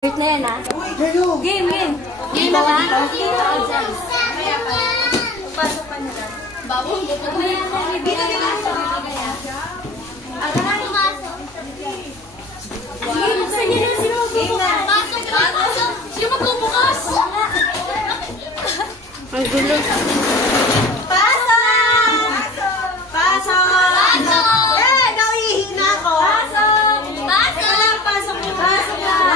Wait na yan, ha? Game, game. Game na ba? Pasok pa nila. Bawang. Dito din ako. Ang ka na pumasok. Game, saan yun? Sino magbubukas? Pasok. Sino magbubukas? Ang gulo. Pasok! Pasok! Pasok! Eh, nauihina ako. Pasok! Pasok! Pasok mo. Pasok na.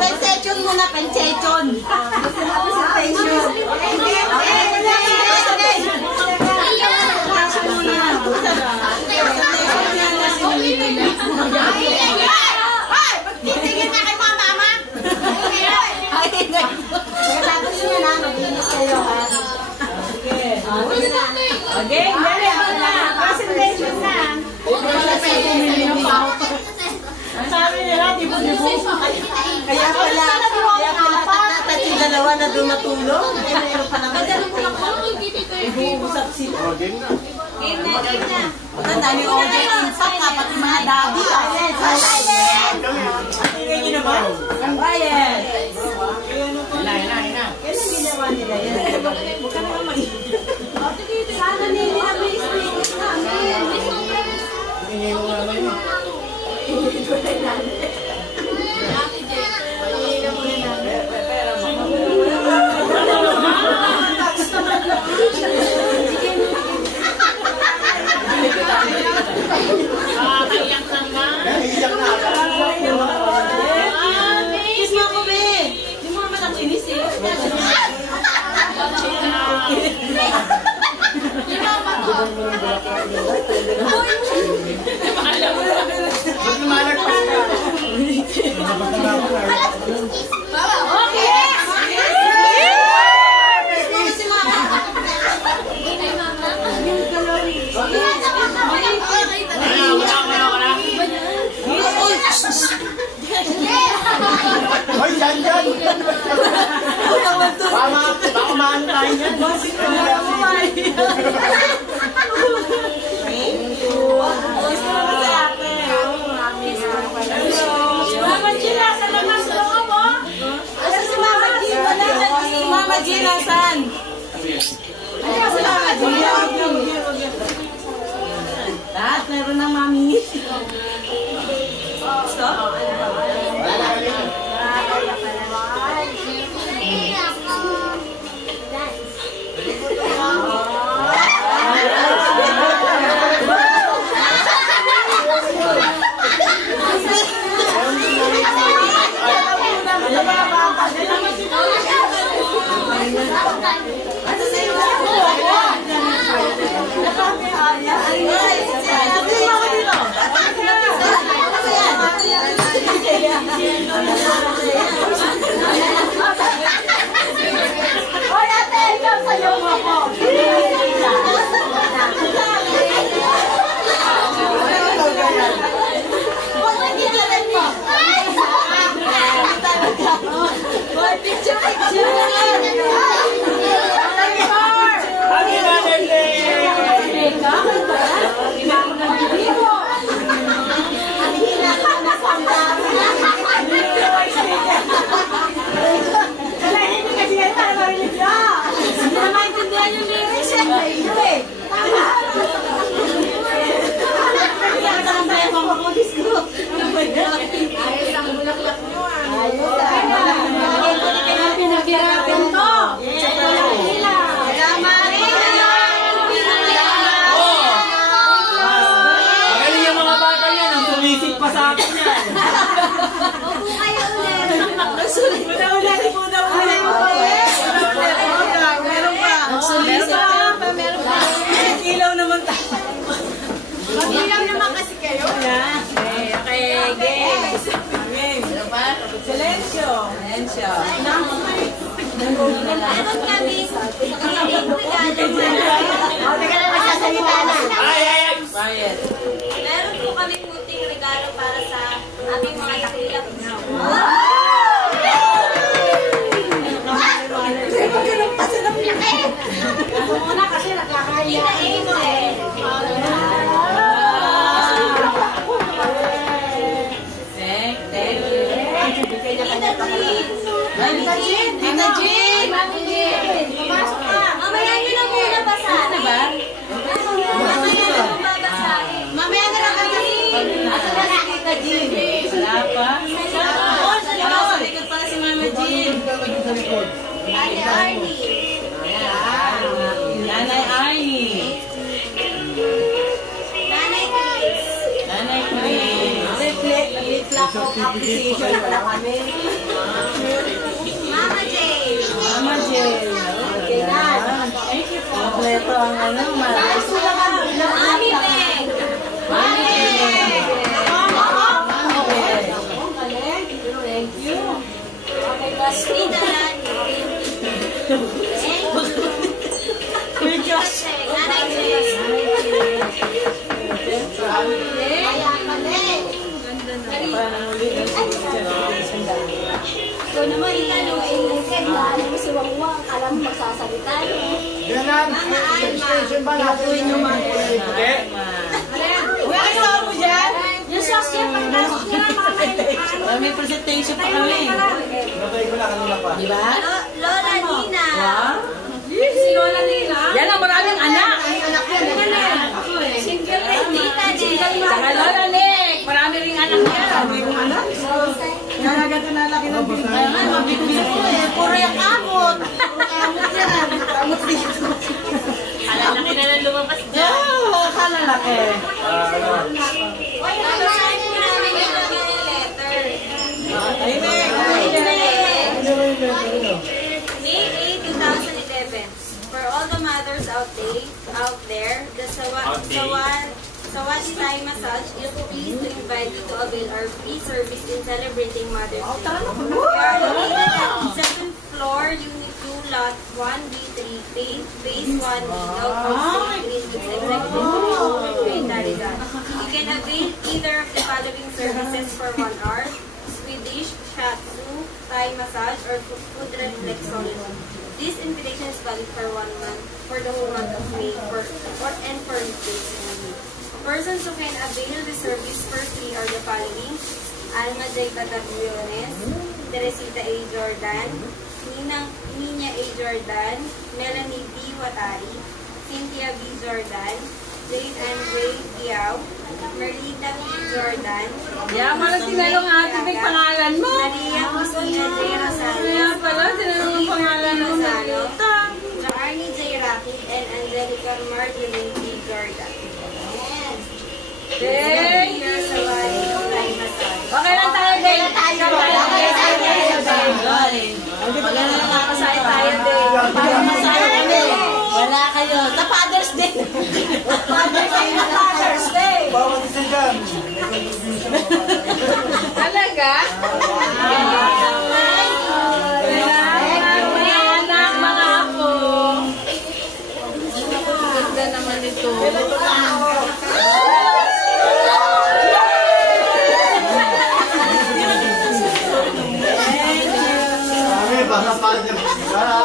Pensation muna, pensation. Titingin na kay mga mama. Pagkatapos nyo na, maglinis kayo. Okay, dali ako na. Presentation na. Sabi nila, dibo-dibo. Kaya pala, tatati dalawa na doon matulog. Mayroon pa naman sa ibuusap sila. Game na. Game na. Ang dami o impact ka, pati mga daddy. Tingnan nyo naman. Ang Ryan. Kailan ginawa nila yan? Huwag ka naman mag-iingat. Sana nila may space namin. Tingnan mo nga naman yun. Kiss mo ako, be. Hindi mo naman ako inis eh. Hoy, dyan! Baka maano tayo yan. Mama Gina, sa labas loob mo? Asa si Mama Gina? Mama Gina, saan? Ano si Mama Gina? Lahat, meron ng mami. Stop. na. Okay, game. Ano ba? Silencio. Meron kami meron po kami munting regalo para sa aming mga dakilap. Ako muna kasi nagkakaya. Tita Jean! Pumasok ka. Mamaya nyo na muna basahin. Mamaya na muna babasahin. Mamaya na lang kami. Asa na si Tita Jean? Wala pa? Sa likod pala si Mama Jean. Ate Arnie. Nanay Arnie. Nanay Chris. Nanay Chris. Flip-flop of appreciation pala kami. Mama Jane. Mama Jane. Okay na. Thank you po. Kompleto ang ano, malas. Mami Beng. Mami Beng. Thank you. Okay, Tita Lani. Thank you. Nanay Jane. Ayan, mali. Ikaw naman, itanungin mo. Alam mo si Wangwang, alam mo magsasalita. Mama Alma. Napuin yung mga Uy, ang tawag mo dyan? Yung sauce niya, pagkasok niya lang mga May presentation pa kami. Natay ko na kanina pa. Diba? Lola Nina. Si Lola Nina? Yan ang maraming anak. Single Tita Nel. Saka Lola Nick. Marami ring anak niya. Marami ring anak. Nalaga ka na laki ng bibig. Kaya nga, mabibig ko eh. Puro yung kamot. Kamot yan. Kamot dito. Kalalaki na lang lumabas dyan. Oo, kalalaki. Oy, babasahin mo namin yung letter. Ay, Meg. May 8, 2011. For all the mothers out there, the Sawati Thai Massage is pleased to invite you to avail our free service in celebrating Mother's Day. We are located at 7th floor, Unit 2, Lot 1B3, Phase 1B, Outpost Executive Green Tarigan. You can avail either of the following services for 1 hour: Swedish Shiatsu, Thai Massage, or Food Reflexology. This invitation is valid for 1 month, for the whole month of May, and for weekdays. Persons who can avail the service for free are the following: Alma J. Catabriones, Teresita A. Jordan, Nina A. Jordan, Melanie B. Watari, Cynthia B. Jordan, Jane and Ray Diao, Merlita P. Jordan, Yaman ang tinanong ate, may pangalan mo. Maria Cristina J. Rosales, Kaya pala, tinanong ang pangalan mo. Arnie J. Rakit, and Angelica Marjorie B. Jordan. Thank you. Okay lang tayo din. Masaya tayo din. Masaya kami. Wala kayo. Sa Father's Day. Father's Day. Bawat isa dyan. Talaga? Mga anak, mga apo. Ganda naman ito. Para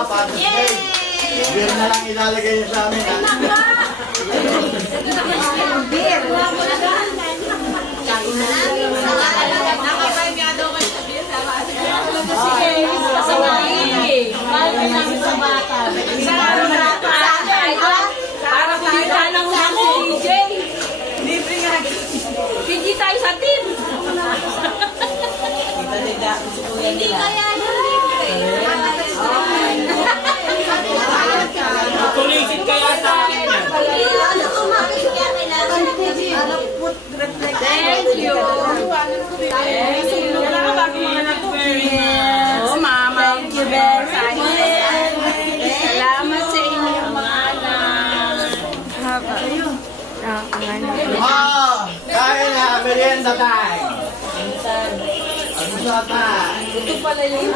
Father's Day. Beer na lang ilalagay niyo sa amin. Beer. Nakapagado kayo sa beer. Sige, kasamahin. Balik namin sa bata. Para kumita ng ako. DJ. Libre nga. Pigi tayo sa team. Hindi kaya libre. Tulisin kaya sa akin. Ano kung makikita kailangan Thank you. Thank you. Oh, Mama. Thank you very much. Salamat sa inyong mga anak. Kain na. Merienda time! Minsan. Almusal time! Ito pala yung